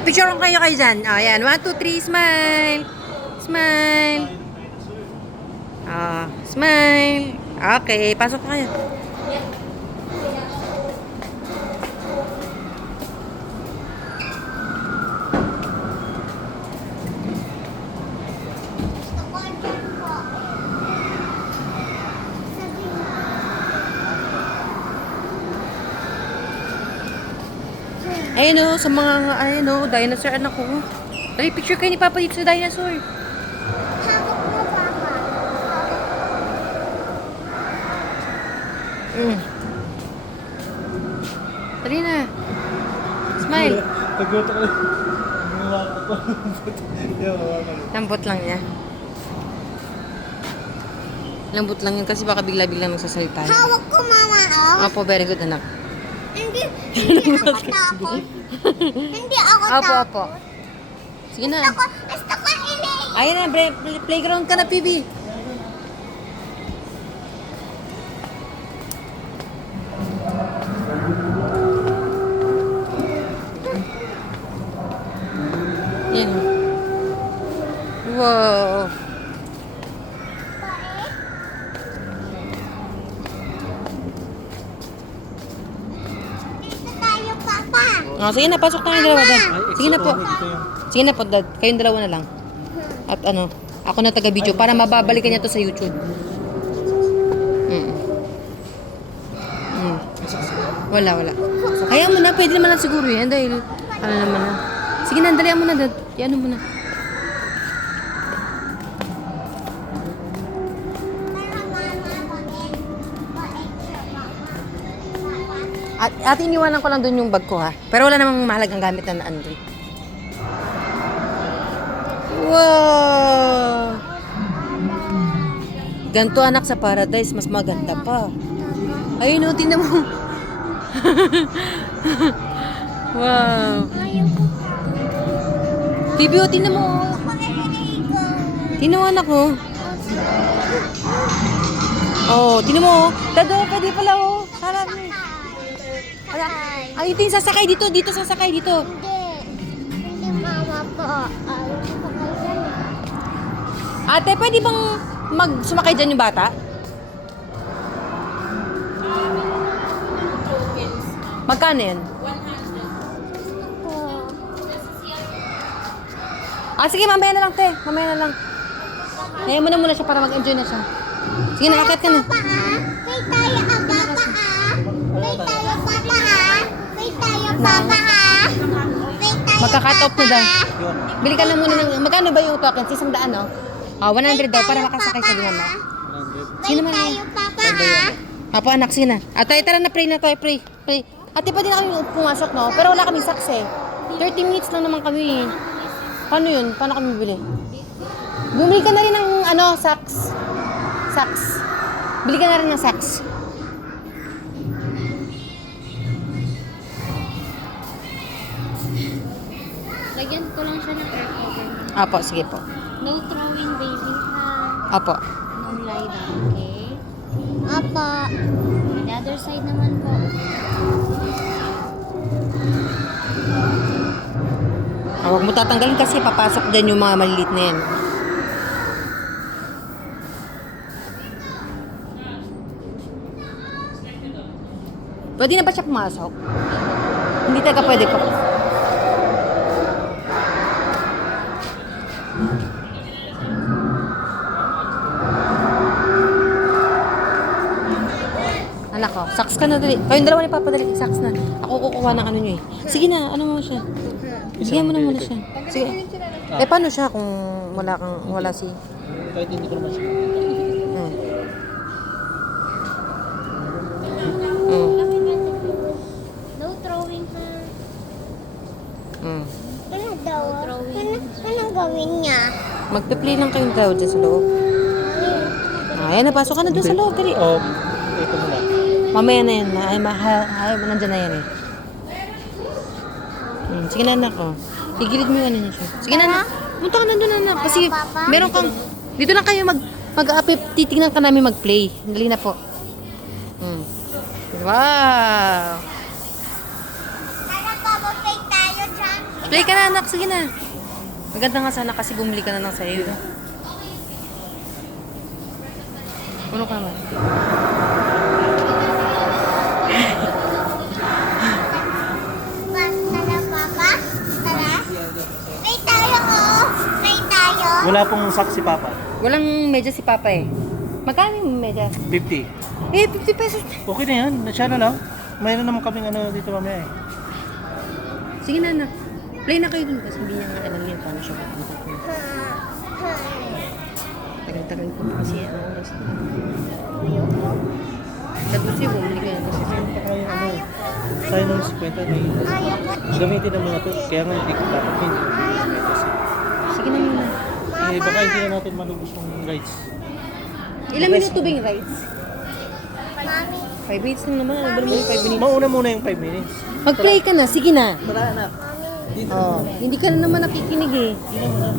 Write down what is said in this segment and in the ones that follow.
Picture lang kayo dyan. Ayan. 1, 2, 3. Smile. Smile. Smile. Okay. Pasok kayo. Ayun o, sa mga, ayun o, dinosaur anak ko. Dali, picture kayo ni Papa dito sa dinosaur. Hawak mo, Papa. Dali na. Smile. Tagot ako. Lambot lang niya. Lambot lang yun kasi baka bigla-biglang nagsasalita. Hawak ko, Mama, oh. Opo, very good anak. Hindi ako takot. Hindi ako Opo, takot. opo. Sige na. Gusto ko ilig. Ayun na, playground ka na, Pibi. Yan. Wow. Dito tayo, Papa. Sige na, pasok na yung dalawa, Dad. Sige na po. Sige na po, Dad. Kayong dalawa na lang. At ano, ako na taga-video para mababalikan niya to sa YouTube. Wala, wala. Hayaan mo na, pwede naman lang siguro yan dahil ano naman na. Sige na, dalihan mo na, Dad. Yan mo na. At iniwanan ko lang doon yung bag ko ha. Pero wala namang mahalagang gamit na naan doon. Wow! Ganto anak sa paradise, mas maganda pa. Ayun o, tingnan mo. Wow. Bibi o, tingnan mo. Tingnan mo anak o. Oh, tingnan mo. Dado, pwede pala o. Harap mo. Ay, ito yung sasakay dito. Dito sasakay dito. Hindi, Mama po. Ate, pwede bang sumakay dyan yung bata? Magkano yan? 100. Sige, mamaya na lang, te. Mamaya na lang. Hayaan mo na muna siya para mag-enjoy na siya. Sige, nakakit ka na. Papa, wait tayo, Papa, wait tayo, Papa, wait tayo, Papa, wait tayo, Magka-cut off na daw. Bili ka lang muna ng... Magkano ba yung tokens? 100 ano? 100 daw para makasakay sa dinama. Sino man tayo, Papa, Apo anak, sige na. Atay, tara na, pray na tayo, pray. Pray. Ate, pwede na kami pumasok, no? Pero wala kaming saks eh. 30 minutes lang naman kami. Paano yun? Paano kami bibili? Bumili ka na rin ng, ano, saks. Saks. Bili ka na rin ng saks. Lagyan ko lang siya ng air cover. Apo, sige po. No throwing, baby, ha? Apo. No lie down, okay? Apa. The other side naman po. Huwag mo tatanggalin kasi papasok dyan yung mga maliliit na yan. Pwede na ba siya pumasok? Hindi talaga pwede pa. Anak ko, saks ka na dali. Kayong dalawa ni Papa dali, saks na. Ako kukuha ng ano nyo eh. Sige na, ano mo siya? Bigyan mo na muna siya. Sige. Eh, paano siya kung wala si... Kahit hindi ko naman siya. No throwing, ha? Mm. Ano daw? Anong gawin niya? Magpe-play lang kayong daw dyan sa loob. Ayan, napasok ka na dun sa loob. Dali. Oh, ito muna. Mamaya na yan. Ay, nandyan na yan eh. Sige na anak, oh. Igilid mo yung ano niya siya. Sige na anak. Punta ka na dun anak. Kasi meron kang... Dito lang kayo titignan ka namin mag-play. Dali na po. Wow! Tara po, mag-play tayo dyan. Play ka na, anak. Sige na. Maganda nga sana kasi bumili ka na ng sayo. Puno ka naman. Tara, Papa. Tara. May tayo, oh. May tayo. Wala pong sack si Papa. Walang medya si Papa eh. Magkano yung medya? 50. Eh, 50 pesos. Okay na yan. Siya na lang. Mayroon naman kaming ano dito mamaya eh. Sige na, anak. Play na kayo dun kasi hindi niya nga alam yan paano siya pupunta. Tagal-tagal ko pa kasi ano oras na. Tapos siya bumili ka na kasi. Kasi pa kayo ano eh. Tayo ng 50 may Ayaw ko. gamitin ng mga to. Kaya nga hindi ko dapat hindi. Sige na muna. Eh baka hindi na natin malubos yung rides. Ilang minuto ba yung rides? Mami. 5 minutes lang naman. Ano ba naman yung 5 minutes? Mauna muna yung 5 minutes. Mag-play ka na. Sige na. Wala na. Dito. Oh, hindi ka na naman nakikinig eh. Hindi na muna.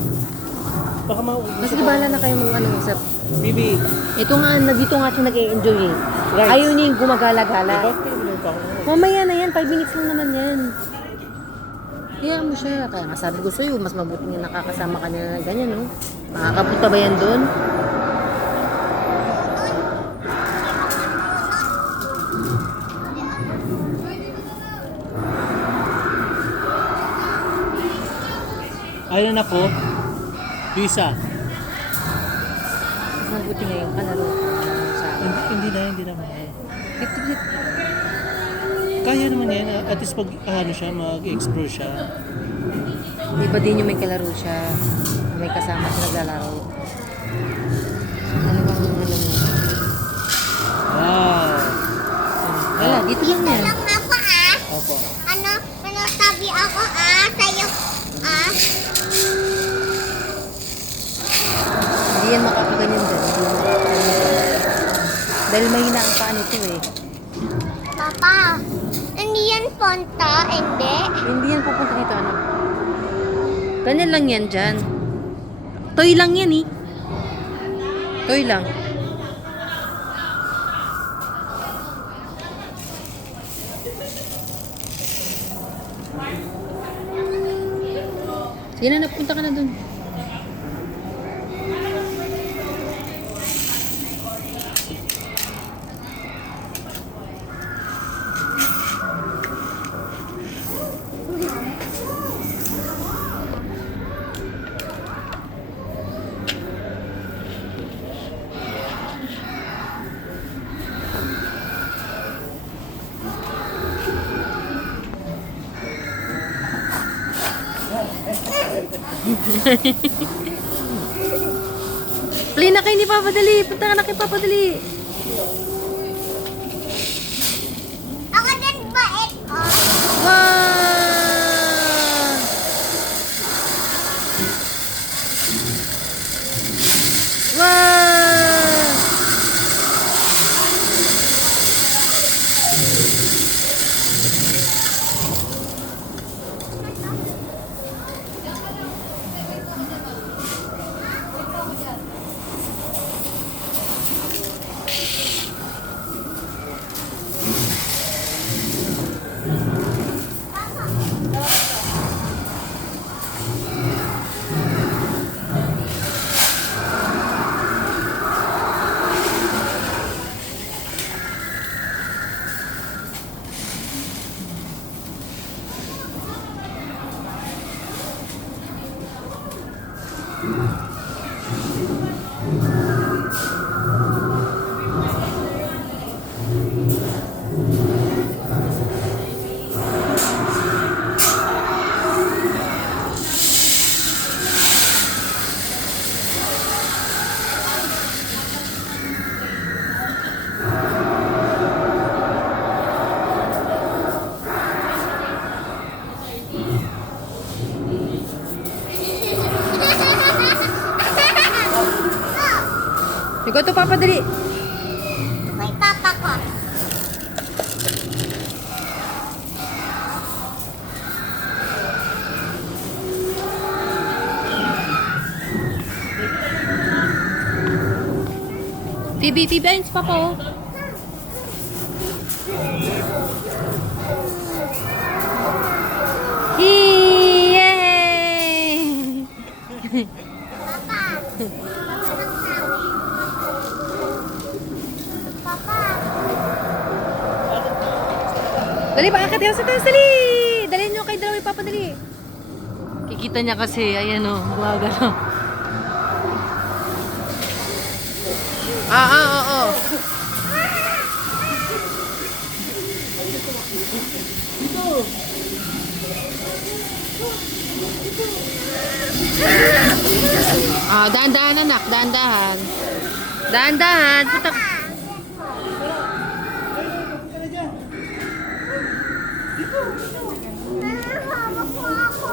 Baka maubos. Mas di bahala na kayo mag ano sa... Bibi. Ito nga, dito nga siya nag-e-enjoy eh. Right. Ayaw niya yung gumagala-gala. Bakit kailan pa ako? Mamaya na yan, 5 minutes lang naman yan. Kaya mo siya. Kaya nga sabi ko sa'yo, mas mabuti nga nakakasama ka na ganyan, no? Makakapunta ba yan doon? Ayun ako. Visa. Mas mabuti nga yung kalaro sa akin. Hindi na. 50-50. Kaya naman yan. At least pag ano siya, mag-explore siya. Di ba din yung may kalaro siya? May kasama siya naglalaro. Ano bang ano mo? Wow. Wala, dito lang yan. Lang ako, ah. Opo. Ano sabi ako, ah. Sa'yo, ah. Hindi yan makakaganyan dyan. Hindi yan makakaganyan. Dahil mahina ang paano ito eh. Papa, hindi yan punta, hindi. Hindi yan pupunta dito, ano? Ganyan lang yan dyan. Toy lang yan eh. Toy lang. Sige na, napunta ka na dun. Play na kayo ni Papa Dali. Punta ka na kay Papa Dali. Ako din ba, oh. Wow! Wow! Ikaw to, Papa Dali. May papa ko. Phoebe, ayun si Papa, oh. Yay! Dali, paakit yan sa taas, dali! Dali nyo kay dalawa ipapadali. Kikita niya kasi, ayan o, gumagano. Oo. Dahan-dahan anak, dahan-dahan. Dahan-dahan, putak. Hawak mo ako.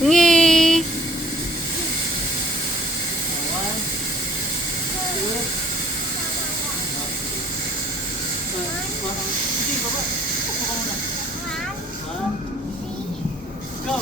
Ngi. Go.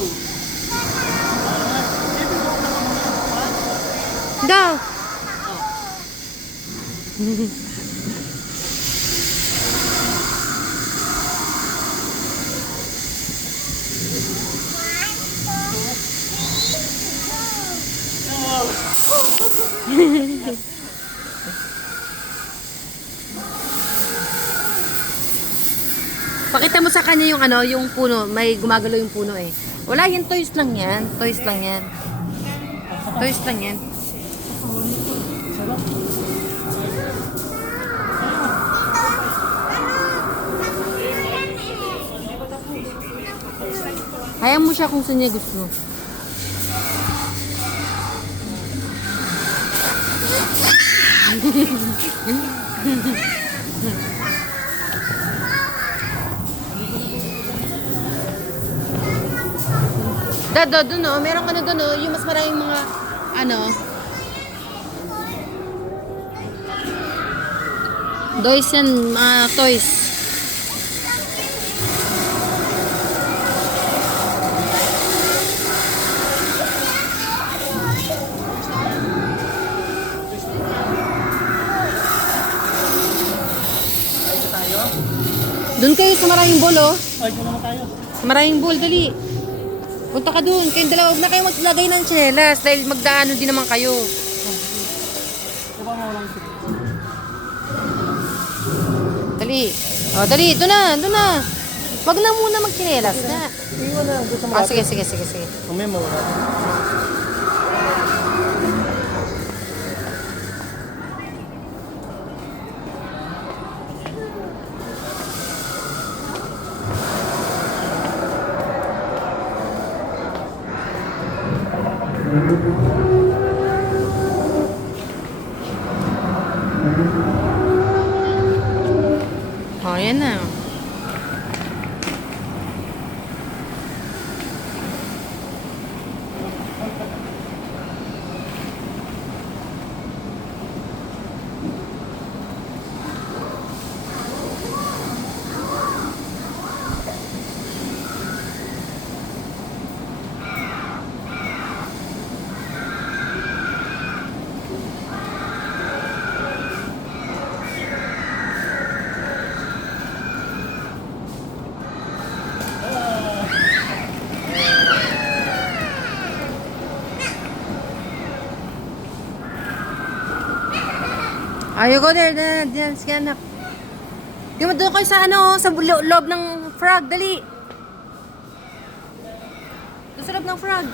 Pakita mo sa kanya yung ano, yung puno. May gumagalaw yung puno eh. Wala, yan toys lang yan. Toys lang yan. Toys lang yan. Hayaan mo siya kung saan niya gusto. Dado, dun o. Meron ka na dun o. Yung mas maraming mga, ano. Toys yan, mga toys. Doon kayo sa maraming ball, oh. Ay, doon naman tayo. Sa maraming ball, dali. Punta ka doon. Kayong dalawa, huwag na kayo maglagay ng tsinelas dahil magdaano din naman kayo. Dali. Oh, dali. Doon na, doon na. Huwag na muna magtsinelas na. Iwan na, doon sa mga. Sige. Mamaya mawala. Oh, yan na. Ayaw ko din, sige anak. Di mo doon kayo sa ano, sa loob ng frog, dali. Doon sa loob ng frog.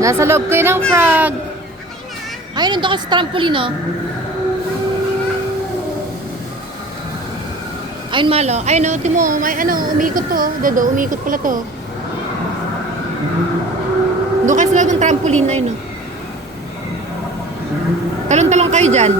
Nasa loob kayo ng frog. Ayun, nandun kayo sa trampoline, oh. Ayun, malo. Ayun, oh, timo, may ano, umikot to. Dado, umikot pala to. Doon kayo sa loob ng trampoline, ayun, oh. Talong-talong kayo dyan.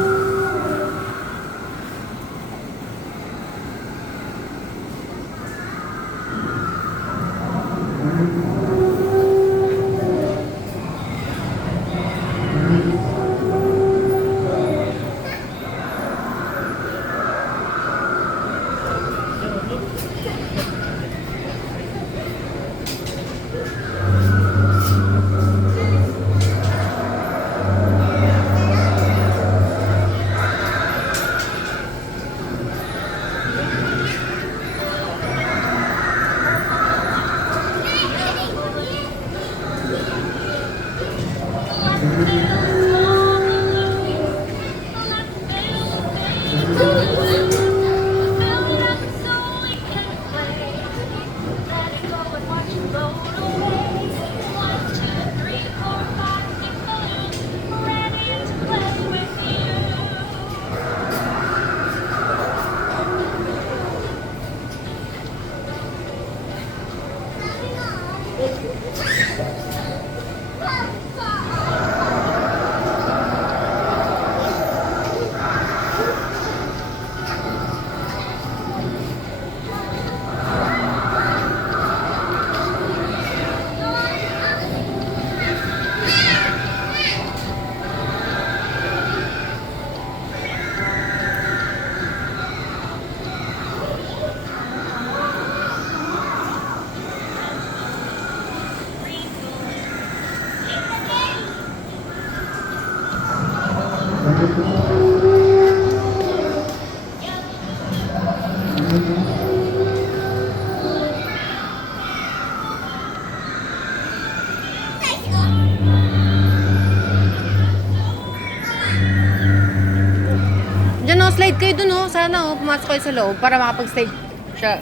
kayo dun oh. Sana oh, pumasok kayo sa loob para makapag-stay siya.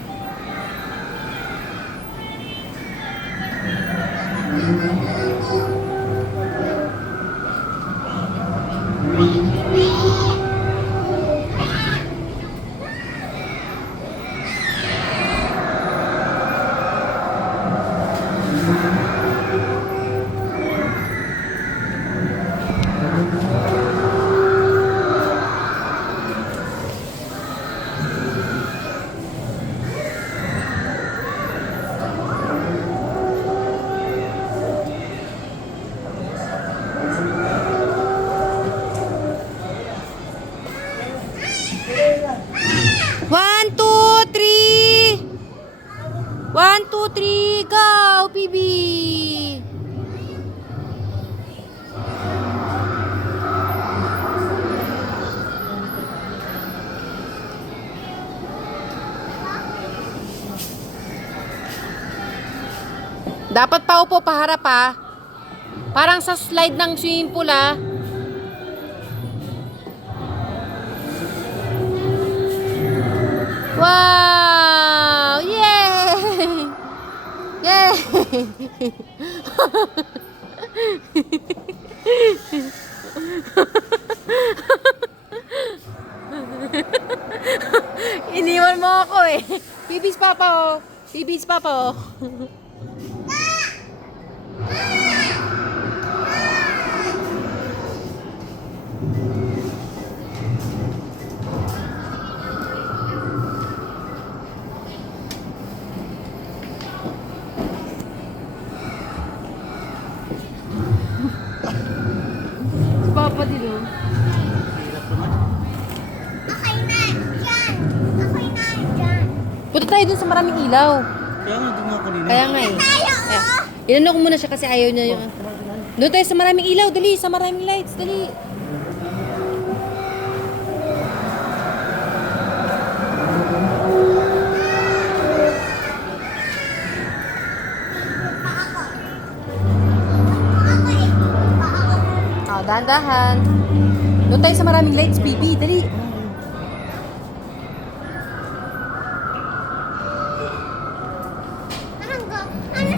One, two, three. 1, 2, 3, go, PB! Dapat pa upo paharap ha. Parang sa slide ng swimming pool ha. Wow! Yay! Yay! Iniwan mo ako eh. Bibis papa oh. Bibis papa oh. Papa din oh. Okay na, dyan. Okay na, dyan. Punta tayo dun sa maraming ilaw. Kaya nga, doon ako kanina. Kaya nga eh. Tayo, oh. Inano ko muna siya kasi ayaw niya yung... Doon tayo sa maraming ilaw, dali. Sa maraming lights, dali. Oh, dahan-dahan. Doon tayo sa maraming lights, baby. Dali. Ano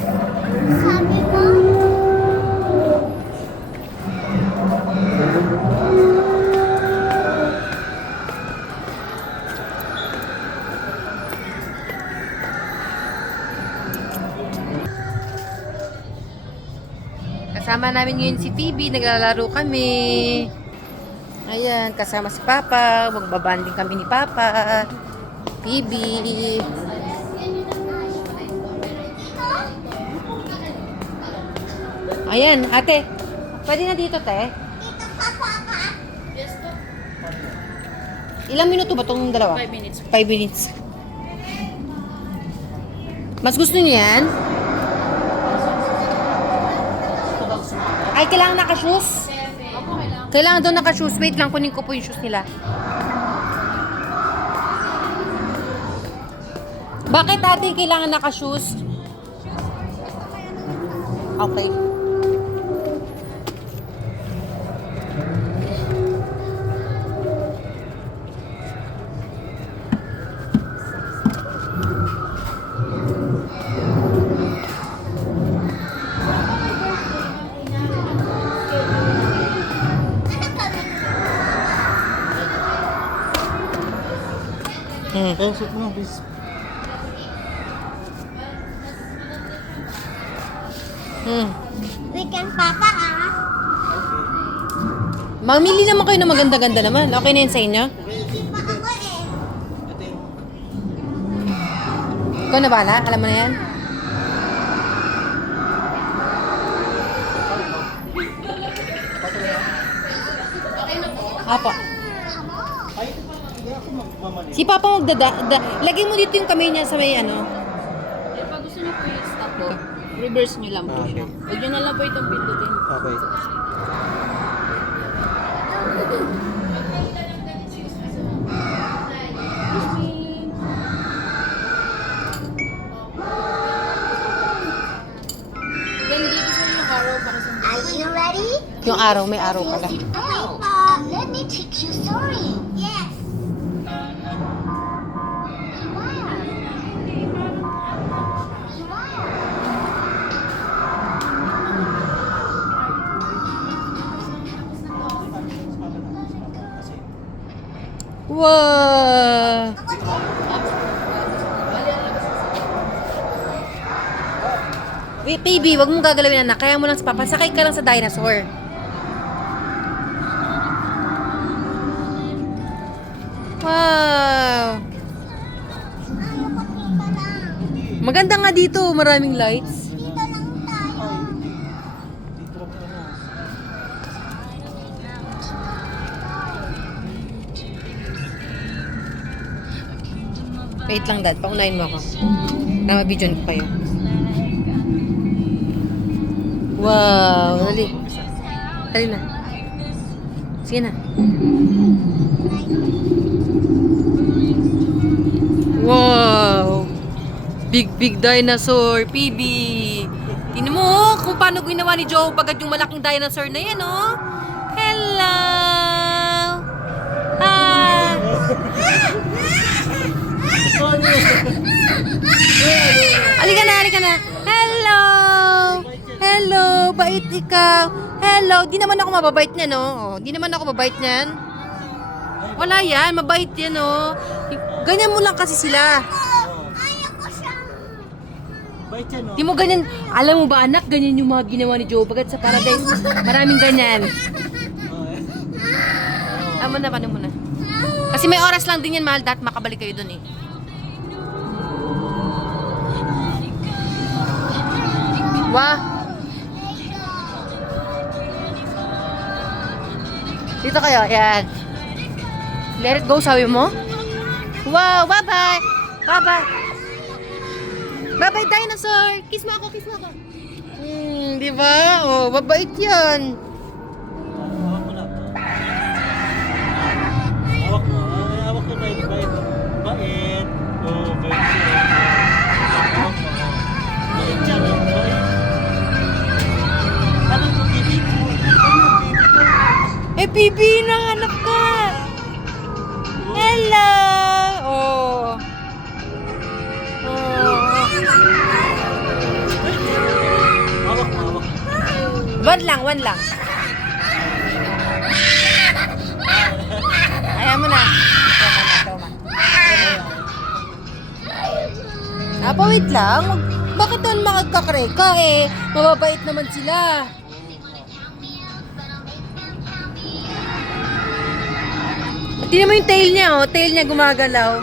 sabi mo? Kasama namin ngayon si Phoebe, naglalaro kami. Ayan, kasama si Papa, magbabanding kami ni Papa. Phoebe. Ayan, ate. Pwede na dito, te? Dito ka, Papa. Ilang minuto ba itong dalawa? 5 minutes. 5 minutes. Mas gusto niyo yan? Ay, kailangan naka-shoes? Kailangan doon naka-shoes. Wait lang, kunin ko po yung shoes nila. Bakit ate kailangan naka-shoes? Okay. Eh, suot mo, please. Weekend, Papa, ah. Mamili naman kayo ng maganda-ganda naman. Okay na yun sa inyo? Busy pa ako eh. Ito yung... Ikaw na bala? Alam mo na yan? Apa. Si Papa lagay mo dito yung kamay niya sa may ano. Eh, pag gusto niyo po yung stop po, reverse niyo lang po siya. Huwag niyo na lang po itong pindutin. Okay. Then, dito sa yung arrow para sa... Are you ready? Yung araw, may araw pala. Okay, Pa. Let me teach you story. Yes. Wow! Wait, baby, wag mong gagalawin anak. Kaya mo lang sa papa. Sakay ka lang sa dinosaur. Wow! Maganda nga dito. Maraming lights. Dito lang tayo. Wait lang, Dad. Paunahin mo ako. Na mabidyon ko kayo. Wow! Dali. Dali na. Sige na. Wow! Big dinosaur, PB. Tingnan mo kung paano ginawa ni Joe pagkat yung malaking dinosaur na yan, oh. Hello! Hi! Halika na. Hello! Hello! Bait ikaw. Hello! Di naman ako mababait niyan, no? Oh, di naman ako mabait niyan. Wala yan. Mabait yan, no? Ganyan mo lang kasi sila. Ayoko siyang... Bait yan, no? Di mo ganyan. Alam mo ba, anak, ganyan yung mga ginawa ni Joe Bagat sa Paradise. Maraming ganyan. Paano mo na? Kasi may oras lang din yan, mahal. Dapat makabalik kayo dun, eh. Wah! Dito kayo, yan. Let it go, sabi mo? Wow, bye-bye! Bye-bye! Bye-bye, dinosaur! Kiss mo ako! Di ba? Oh, babait yan. Hawak mo na. Hawak mo. Ay, hawak mo. Bait. Bait. Oh, bait siya. Hawak mo. Bait siya, no? Bait. Ano mo, baby? Eh, PB, nanganap ka! Hello! Oh. Hawak mo. One lang. Ayaw mo na. Tama. Wait lang. Bakit naman makagkakreka eh? Mababait naman sila. Tingnan mo yung tail niya, oh. Tail niya gumagalaw.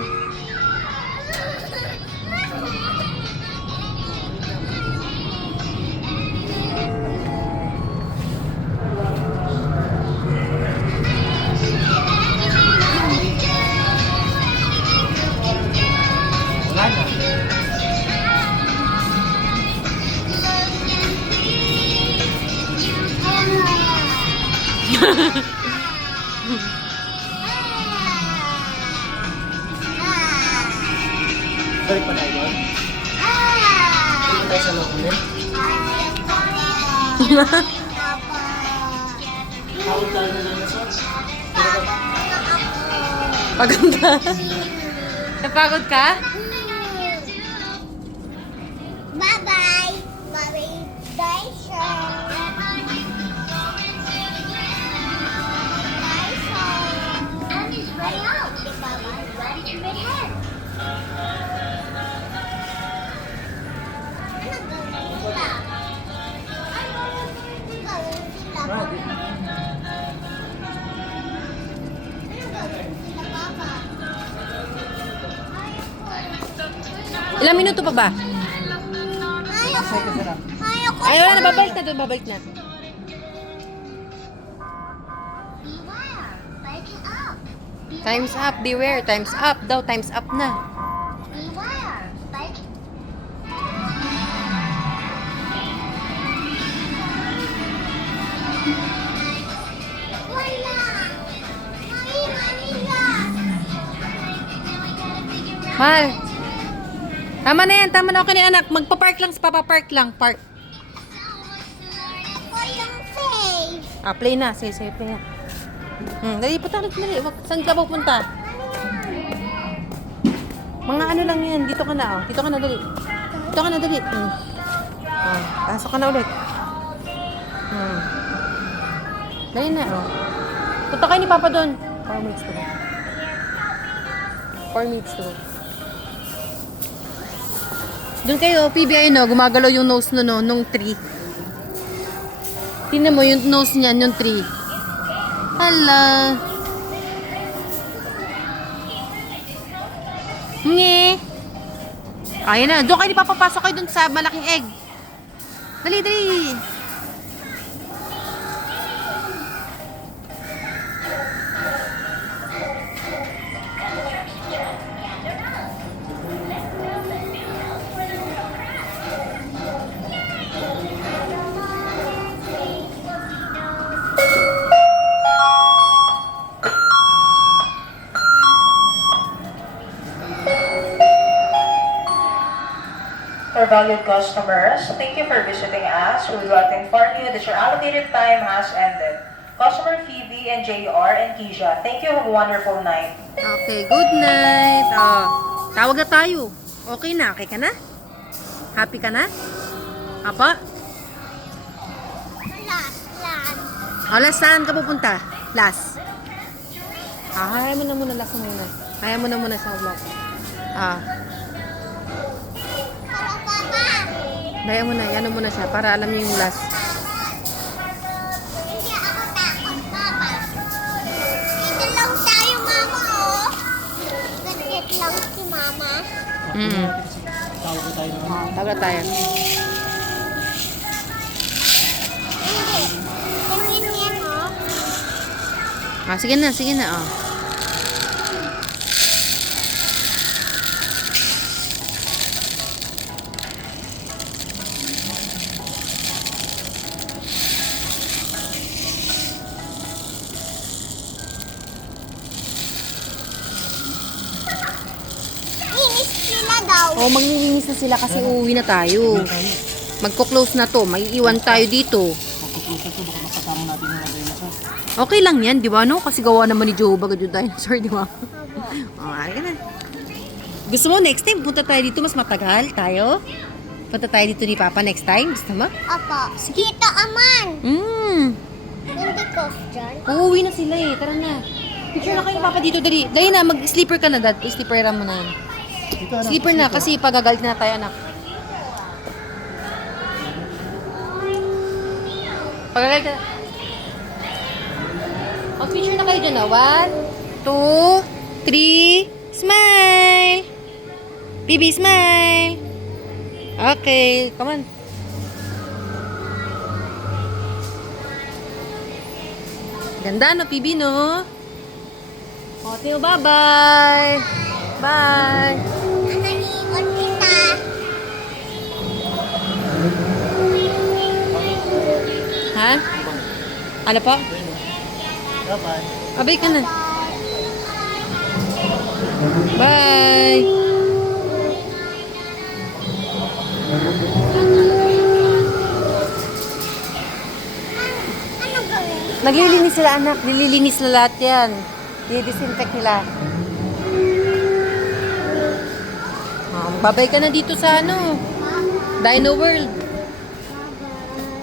Wala na. Balik pa tayo doon. Balik tayo sa loob ulit. Hawag tayo na lang na sir. Pagod ka? Napagod ka? Bye-bye. Bye-bye. Dyson. Ready out. Bye-bye. Ready to be head. Anong gawin sila? Anong gawin sila, Papa? Anong gawin sila, Papa? Ilang minuto pa ba? Ayoko. Ayoko. Ay, wala na. Babalik na doon. Babalik na. Beware. Light it up. Time's up. Beware. Time's up daw. Time's up na. Beware. Light. Wala. Manila. Mahal. Tama na yan. Tama na ako ni anak. Magpa-park lang. Papapark lang. Park. Ako yung face. Play na. Sige, play na. Dali, punta. Dali. Saan ka pupunta? Mga ano lang yan. Dito ka na, oh. Dito ka na, dali. Pasok ka na ulit. Dali na, oh. Punta kayo ni Papa doon. 4 minutes pa. 4 minutes to go. Doon kayo, PBI, no? Gumagalaw yung nose no, nung tree. Tingnan mo yung nose niyan, yung tree. Hala. Nge. Ayan na. Doon kayo papapasok kayo doon sa malaking egg. Dali, dali. For valued customers, thank you for visiting us. We would like to inform you that your allocated time has ended. Customer Phoebe and JR and Keisha, thank you. Have a wonderful night. Okay, good night. Oh, tawag na tayo. Okay na? Okay ka na? Happy ka na? Apa? Last. Saan ka pupunta? Last. Hayaan mo na muna, last muna. Hayaan mo na muna sa vlog. Para papa. Hayaan mo na, ano muna siya, para alam niyo yung last. Hindi ako takot, papa. Dito lang tayo, mama, oh. Ganit lang si mama. Tawag ko tayo naman. Tawag na tayo. Hindi. Tingin yan, oh. Sige na, sige na. Inis sila daw. Oh, maglilinis na sila kasi uuwi na tayo. Magko-close na to. May iwan tayo dito. Magkukusa to, baka makasama natin yung mga dinosaur. Okay lang yan, di ba, no? Kasi gawa naman ni Jehovah God yung dinosaur, di ba? Oh, ka na. Gusto mo next time, punta tayo dito, mas matagal tayo? Punta tayo dito ni Papa next time, gusto mo? Opo. Dito, aman. Hindi ko dyan. Uuwi na sila eh, tara na. Picture na kayo Papa dito, dali. Dali na, mag-sleeper ka na, Dad. Sleeperan mo na yan. Dito, anak. Sleeper na, kasi pagagalit na tayo, anak. Pagagalit na. Mag-picture na kayo dyan, 1, 2, 3, smile! Baby, smile! Okay, come on. Ganda, no, PB, no? Okay, bye-bye! Bye! Naniwan kita. Ha? Ano po? Bye-bye. Abay ka na. Bye! Ano gawin? Naglilinis sila, anak. Nililinis na lahat yan. I-disinfect nila. Babay ka na dito sa ano. Dino World.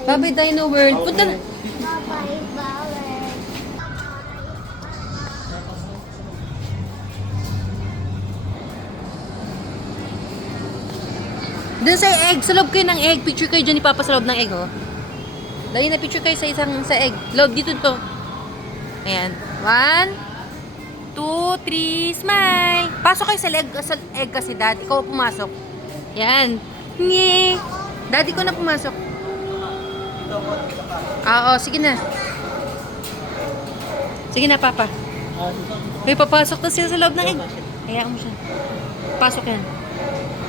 Babay Dino World. Punta na. Bye-bye, bye. Doon sa egg. Sa loob kayo ng egg. Picture kayo dyan ni Papa sa loob ng egg, oh. Dali na picture kayo sa isang sa egg. Loob dito to. Ayan. 1, 2, 3, smile. Pasok kayo sa egg kasi, Dad. Ikaw pumasok. Yan. Nye. Daddy ko na pumasok. Oo, sige na. Sige na, Papa. May papasok na sila sa loob ng egg. Hayaan mo siya. Pasok yan.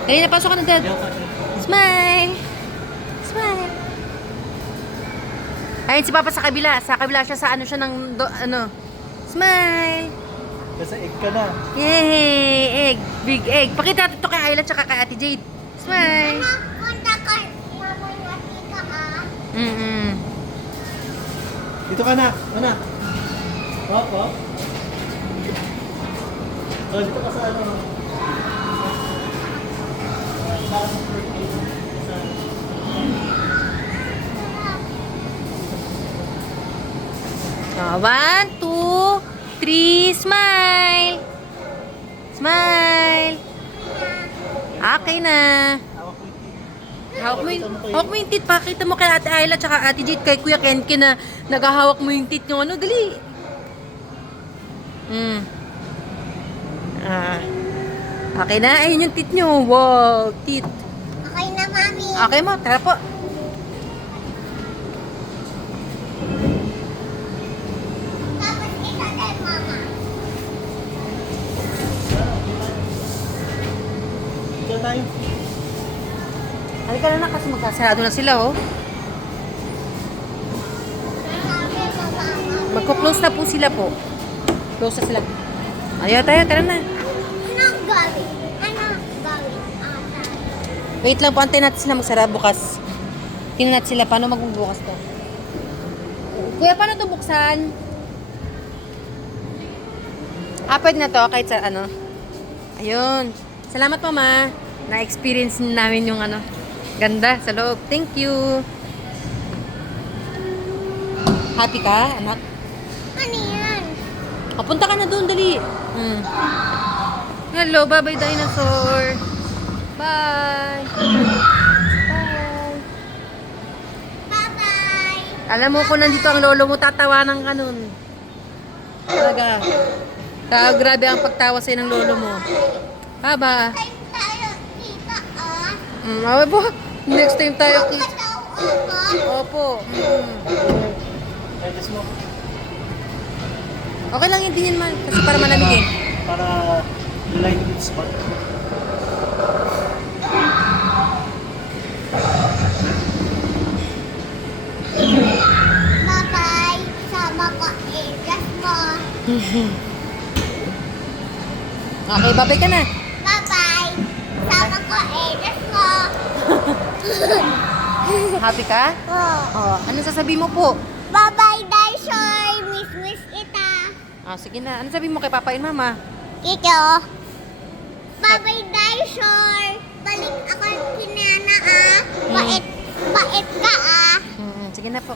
Dali na, pasok ka na, Dad. Smile. Smile. Ayun si Papa sa kabila. Sa kabila siya sa ano siya ng Smile. Kasi egg ka na. Yay! Egg. Big egg. Pakita natin ito kay Ayla tsaka kay Ate Jade. Smile. Punta ka, mama yung atika, ah. Dito ka na. Ano? Hop, hop. Oh, dito ka sa ano. Oh, 1, 2, 3, smile. Smile! Okay na. Hawak ko ito. Hawak mo yung tit. Pakita mo kay Ate Ayla tsaka Ate Jade kay Kuya Kenken na naghahawak mo yung tit yung ano. Dali. Okay na. Ayun yung tit nyo. Wow, tit. Okay na, Mami. Okay mo. Tara po. Tapos isa din, Mama. Diyan tayo. Halika na kasi magkasarado na sila, oh. Sabi mo, Mama. Magko-close na po sila po. Close na sila. Ayaw tayo, tara na. Anong gawin? Anong gawin? Ata. Wait lang po, antayin natin sila magsara bukas. Tingnan natin sila paano magbubukas to. Kuya, paano to buksan? Pwede na to kahit sa ano. Ayun. Salamat, Mama. Na-experience namin yung ano. Ganda sa loob. Thank you. Happy ka, anak? Ano yan? Punta ka na doon, dali. Hello, bye-bye dinosaur. Bye. Bye. Bye-bye. Alam mo kung nandito ang lolo mo, tatawanan ka nun. Talaga. Grabe ang pagtawa sa'yo ng lolo mo. Bye-bye. Time tayo kita, ah. Okay po. Next time tayo kita. Pataw Opo. Ayos mo. Okay lang yung tingin man. Kasi para malamig eh. Para light good spot. Bye-bye. Sama ko Gas mo. Okay, bye-bye ka na. Bye-bye. Sama ko Gas mo. Happy ka? Oh. Ano sasabihin mo po? Bye-bye, Dinosaur. Miss kita. Sige na. Ano sabihin mo kay Papa and Mama? Kito. Bye-bye, Dinosaur. Balik ako kinana, ah. Bait ka, ah. Sige na po.